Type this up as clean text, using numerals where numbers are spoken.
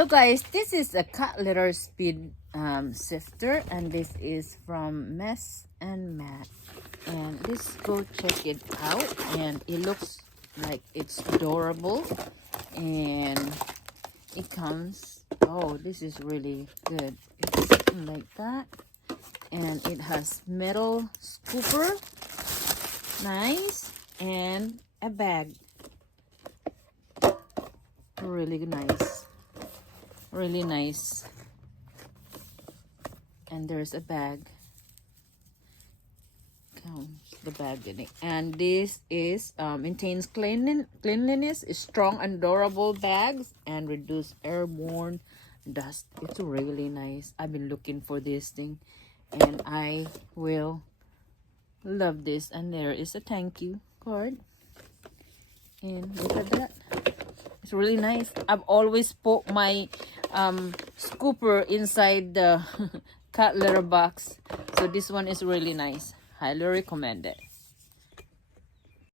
So guys, this is a cat litter speed sifter, and this is from Mess and Matt. And let's go check it out. And it looks like it's adorable, and it comes, oh, this is really good. It's something like that, and it has metal scooper, nice, and a bag. Really nice, really nice. And there's a bag, comes the bag in it. And this is maintains cleanliness, is strong and durable bags, and reduce airborne dust. It's really nice. I've been looking for this thing, and I will love this. And there is a thank you card, and look at that. It's really nice. I've always put my scooper inside the cat litter box, so this one is really nice. Highly recommend it.